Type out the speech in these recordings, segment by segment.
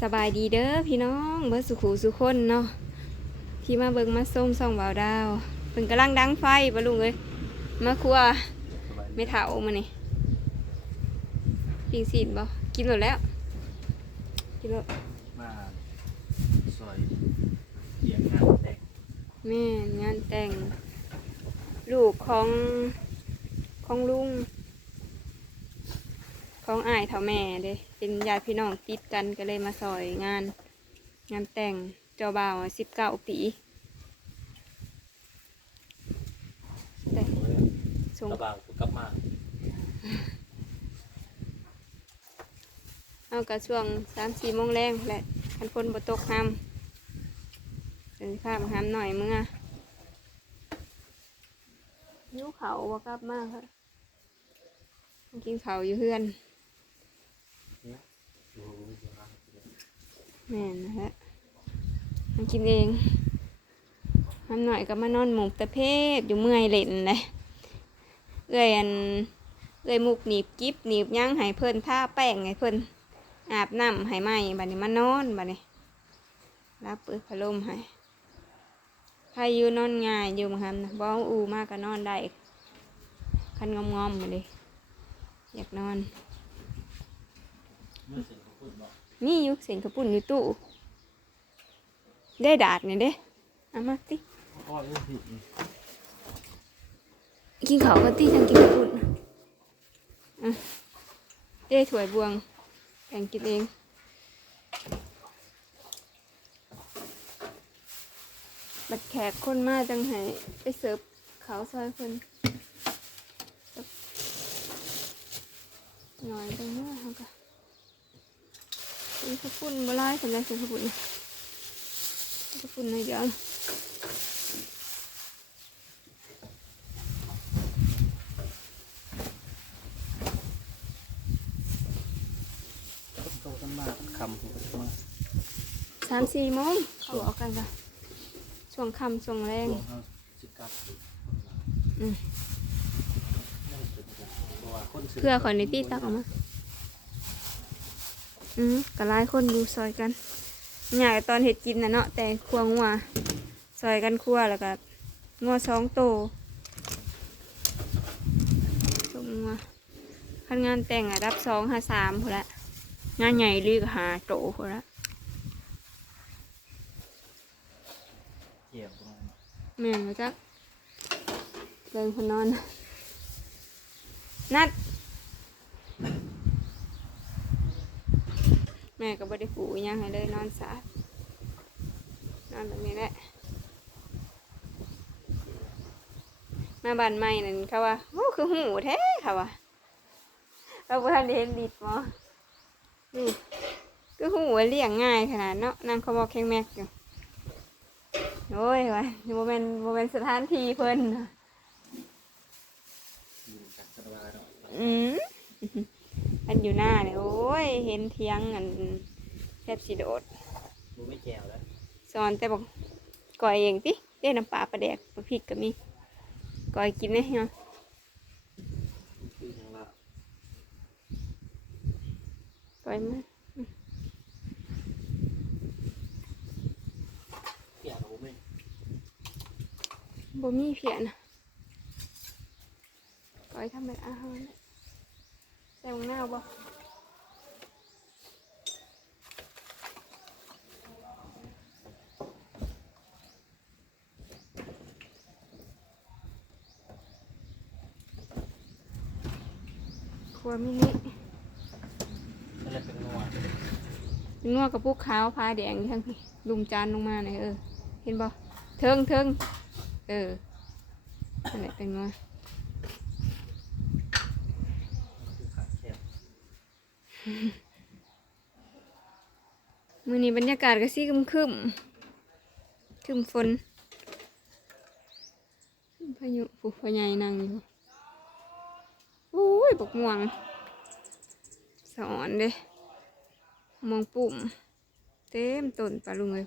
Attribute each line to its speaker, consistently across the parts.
Speaker 1: สบายดีเด้อพี่น้องเบิร์สุขูสุคนเนาะที่มาเบิ่งมาส้มส่องบ่าวดาวเพิ่นกำลังดังไฟปะลุงเอ้ยมาครัวไม่เถามานี่ปิงสีนบ่กินหมดแล้ว กินหมด
Speaker 2: มาซอยเลี้ยงงานแต่ง
Speaker 1: แม่งานแต่ง ลูกของของลุง ของอ้ายเท่าแม่เด้เป็นญาติพี่น้องติดกันก็เลยมาซอยงาน งานแต่งเจ้าบ่าวสิบเก้าปีแต่ส่ง
Speaker 2: กระบางกลับมา
Speaker 1: เอากระช่วงสามสี่โมงแรงแหละคันฝนบ่ตกห้ำเป็นภาพห้ำหน่อยมึงอะนิ้วเขาบ่กลับมากค่ะกินเขาวอยู่เพื่อน แม่นนะฮะมันกินเองทำหน่อยก็มานอนหมกตะเพศอยู่เมื่อยเล่นเลยเอ้ยอันเอ้ยมุกหนีบกิบหนีบย่างให้เพิ่นท่าแป้งให้เพิ่นอาบน้ำให้ไหมบัดนี้มานอนบัดนี้รับเปิดพัดลมให้ใครอยู่นอนง่ายอยู่มั้งครับนะบ้องอูมากก็นอนได้คันงอมๆมาเลยอยากนอน นี่อยู่เสียงกระปุ่นอยู่ตู้ได้ดาดเนี่ยเด้เอามาติ
Speaker 2: พ่อเรื่องผิดนี่
Speaker 1: กินข้าวก็ตีจังกินกระปุ่นอะเด้ถวยบวงแบ่งกินเองบัดแขกคนมาจังให้ไปเสิร์ฟเขาซอยคนหน่อยจังเนาะเขาก็ กินข้าวปุ้นบ่ไล่สำหรับกินข้าวปุ้นนี่ข้าวปุ้นหน่อยเดียว
Speaker 2: โตกันมากคำผมก็มา
Speaker 1: สามสี่โมงเขาออกกันค่ะช่วงค่ำช่วงแร
Speaker 2: ช่
Speaker 1: ง
Speaker 2: วงเขาสิกลับ
Speaker 1: อืม
Speaker 2: นั่งเป็นกันเพราะว่าคนซื้
Speaker 1: เพื่อขอนิตี้ตักออกมา อืมก็หลายคนดูซอยกันอยากตอนเห็ดกินนะเนาะแต่ครัวงัวซอยกันครัวแล้วก็งัวสองโตสองงัวคันงานแต่งอะรับสองห้าสามพอละงานใหญ่ลีกหาโตพอละ
Speaker 2: เกี่ยวประมาณ
Speaker 1: แม่นมาจักเดินคนนอน นัด แม่ก็บ่ได้ผูยังให้เลยนอนสาดนอนแบบนี้แหละมาบ้านใหม่นั่นเขาว่าโอ้คือหูแท้ค่ะว่าเราบ่ทันได้เห็นดิดมอนี่คือหูเลี้ยงง่ายขนาดเนาะนางเขาบอกแข็งแม็กอยู่โอ้ยว่าโมเมนโมเมนสถานที่เพิ่น
Speaker 2: อื
Speaker 1: ม อันอยู่หน้าเนี่ยโอ้ย เห็นเทียงอันแทบสิโดด
Speaker 2: รู้ไม่แก้วแล้ว
Speaker 1: สอนแต่บอกก่อยเองติเด้น้ำปลาปลาแดกปลาพริกก็มีก่อยกินไหมเนาะ
Speaker 2: คืออย่างละ
Speaker 1: ก่อยมา
Speaker 2: แก้วเราไม่
Speaker 1: บ่มีเพียนะก่อยทำเป็นอาหาร ใส่หมะนาวบ่ครัวมินิ
Speaker 2: นั่นแหละเป็นนัว
Speaker 1: นัวกับพวกขาวพาแดงทั้งพี่ลุมจานลงมาเนี่ยเออ เห็นบ่เทิงเทิงเออนั่นแหละเป็นนัว
Speaker 2: คือขาดแคบ
Speaker 1: มือนี้บรรยากาศก็สีครึมคึมคึมฝนพายุผู้พ่อใหญ่นั่งอยู่อุ้ยบกม่วง สอนเด้มองปุ่ม เต็มต้นปลาลุงเลย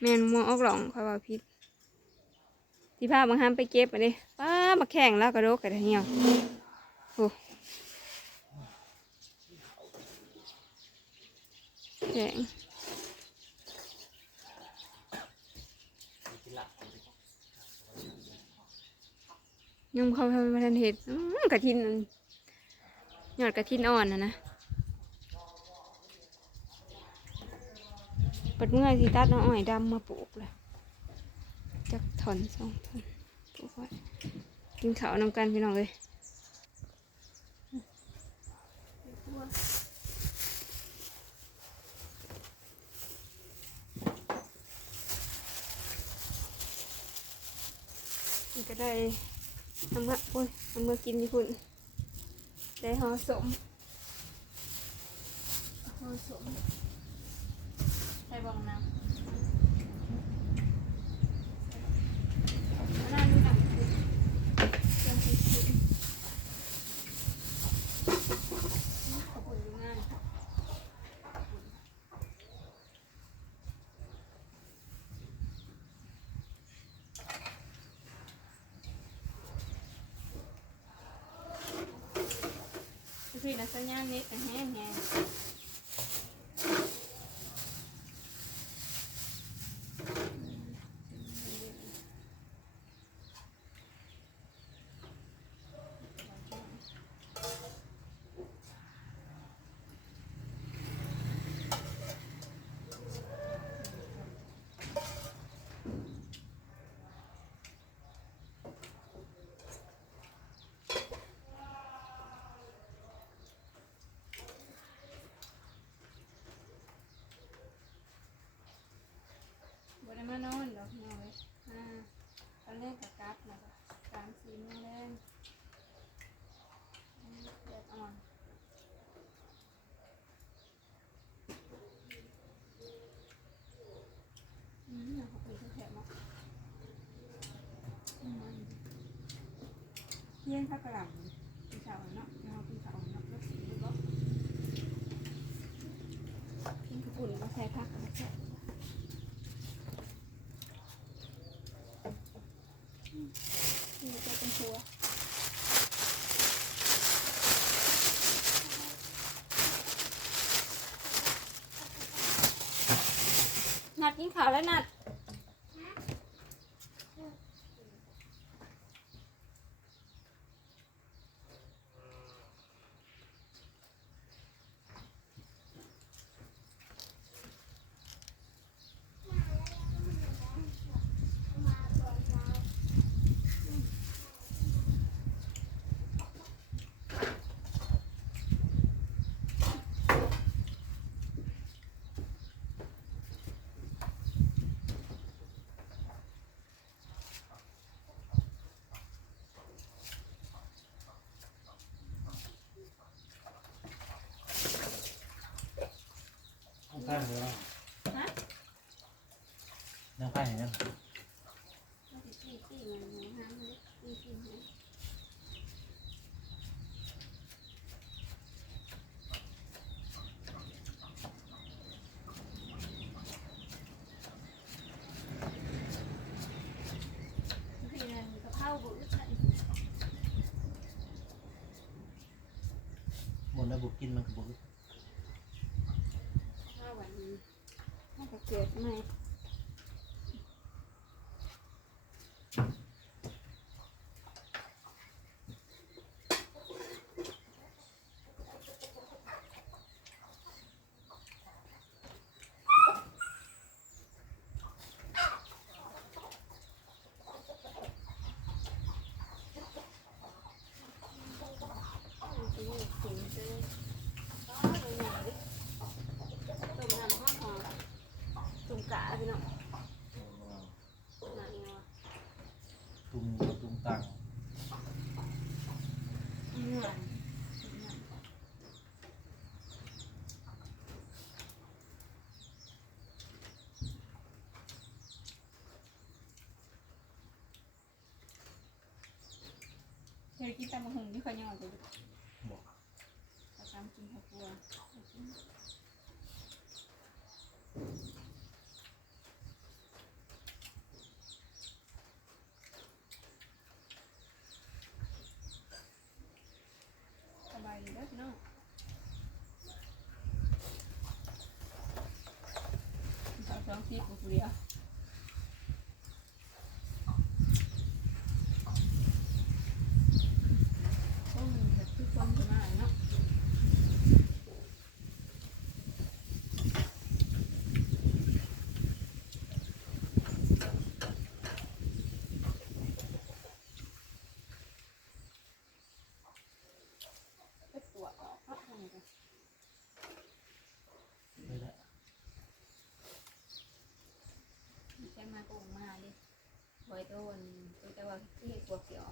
Speaker 1: แมนมองออกหลองเขาว่าพิษที่พาพบางห้ามไปเก็บมาเดิป้ามาแข่งแล้วกระโดดกระเหี่ยวโอ้ แข็งยังเขาทำทันเห็ดกระทินมันยอดกระทินอ่อนนะนะปัดเมื่อสิตัดเอาอ้อยดำมาปลูกเลยจักถอนสองถอนปลูกไว้กินข้าวนำกันพี่น้องเลยนี่ ก็ได้ทำเมื่อโอ้ยทำเมื่อกินที่คุณได้ห่อสมห่อสมใส่บองน้นั้นนี่ต่างคือเครื่องที่สุดขอบคุณอยู่งาน พี่นะสัญญาณเน็ตแต่แห้งแห้งบนมานอนดอกน้อยอ่าตอนแรกกับกราฟนะสามสี่โมงแรงเด็ดอ่อนอืมเอาเขาไปที่แถบมาเที่ยงข้าวกระหล่ำกินข้าวเนาะเรากินข้าวเนาะแล้วสีดูบ่กินกระปุ่นมาใส่ผักมาใส่ นี่จะเป็นตัวนัดกิน ข้าวและนัด
Speaker 2: ข้างเลย
Speaker 1: ฮะ
Speaker 2: นั่งข้างอย่างนั้น
Speaker 1: ตีตีมันห้ามเลยตีตีมันพี่นั่นกะเพราบุใส่
Speaker 2: บนแล้วบุกกินมันก็บุก
Speaker 1: ข้าวหวานน่าจะ เกิดไหมต้มน้ำห้องหอมตุ่มกะพี่น้องมาเนี่ยวะ
Speaker 2: ตุ้มตุ้มตัง
Speaker 1: เหนื่อยเดี๋ยวกินตำมะฮุงที่เขาย่อยไปดู
Speaker 2: บอก
Speaker 1: เขาตำกินข้าวคั่วสบายดีเด้อพี่น้อง ผู้ เดียวโอ้มันแบบคือความสมาเนาะ ไปตรวจออกครับทำไงกัน
Speaker 2: นี่แหละ
Speaker 1: แค่มาโกงมาดิบอยโดน ตัวแต่ว่าที่ปวดเสียว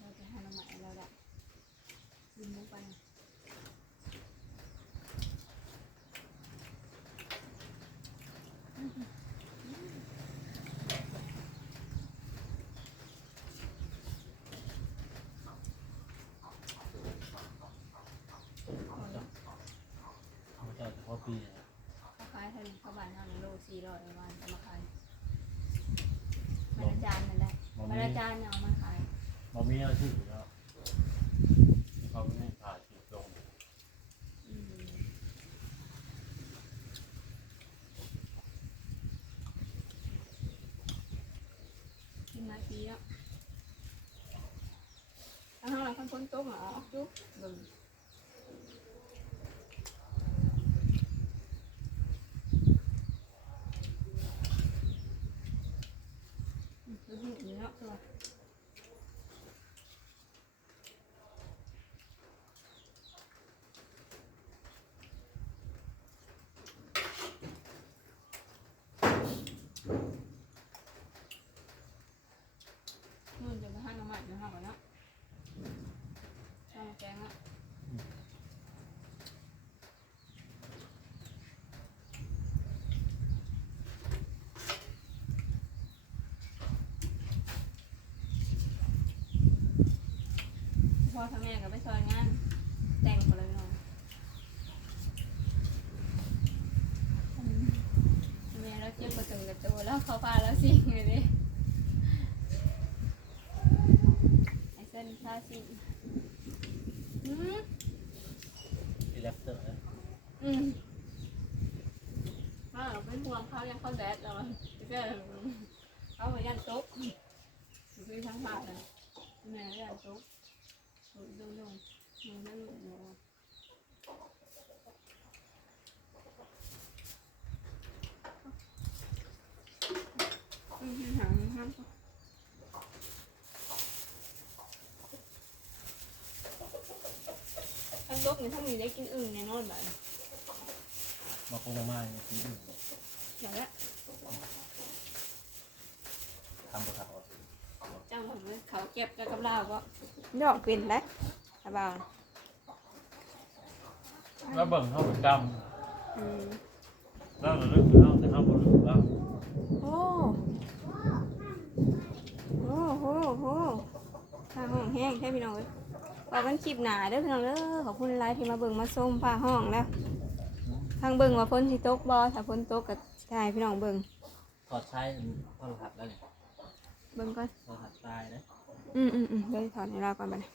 Speaker 1: เราจะหาน้ำใหม่เราละดึงลงไปเขา
Speaker 2: จะเฉพาะปีนะ
Speaker 1: เขาขายเท่านี้เขาบานเท่านี้โลสี่ร้อยวันมาขายมาละจาน นั่นแหละ
Speaker 2: มัน
Speaker 1: มา
Speaker 2: มี
Speaker 1: ละจานเนี่ยเอามาขาย
Speaker 2: มันมีเอาชื่ออยู่แล้วที่เขาไม่ให้ถ่ายคลิปลง
Speaker 1: อืมกินมาปีแล้วเอาห้างหลังคนพ้นโต๊ะเหรอจุ๊บเบิ่งอืมดูหิวเนาะ ตัว นู่นจะไปห้างน้ำมันอยู่ห้างก่อนเนาะเอามาแกงอะพ่ อทำแม่ก็ไปซอยงาน แต่งคนเลยเนาะอืมแม่แล้วเจ็บประตูกับตัวแล้วเขาพาแล้วสิ่งเลยดิไอเส้นผ้าสิอืม
Speaker 2: ที่แรปเตอร์นะ
Speaker 1: อืมถ้าเราเป็นห่วงเขายังเขาแดดเราจะแก้เขาไปยันตุ๊กคือทั้งผ่าเลยแม่ยันตุ๊กดูดูดูมันไม่หลุดหนูอืมหางห้าม ทั้งตุ๊กเนี่ยถ้ามีได้กินอึ่งแน่นอนแบบ
Speaker 2: มาคงมาเนี่ยที่อื่น
Speaker 1: อย่างละ
Speaker 2: ทำกระถาง
Speaker 1: จ้างผมเลยเขาเก็บกับกำลาก็ดอกเป็นแล้วสบาย
Speaker 2: แล้วเบิ่งเข้าเป็นก
Speaker 1: อืมำ
Speaker 2: แล้วเราเลือกเข้าแต่เข้าบนลึกแล้ว
Speaker 1: โอ้โอ้โหโหผ้าห้องแห้งแค่พี่น้องเลยว่า กันคลิปหนาเด้อพี่น้องเด้อขอบคุณไลน์ที่มาเบิ่งมาส้มผ้าห้องแล้วทางเบิ่งว่าพ้นสิตกบ่ถ้าพ้นตกก็ใช่พี่น้องเบิ่ง
Speaker 2: ถอดใช้โทรศัพท์แล้วเนี่ย
Speaker 1: เบิ่งก่อน
Speaker 2: โทรศัพท์ตายนะ
Speaker 1: อืมอืมอืมเดี๋ยวถอดให้เราก่อนไปนะ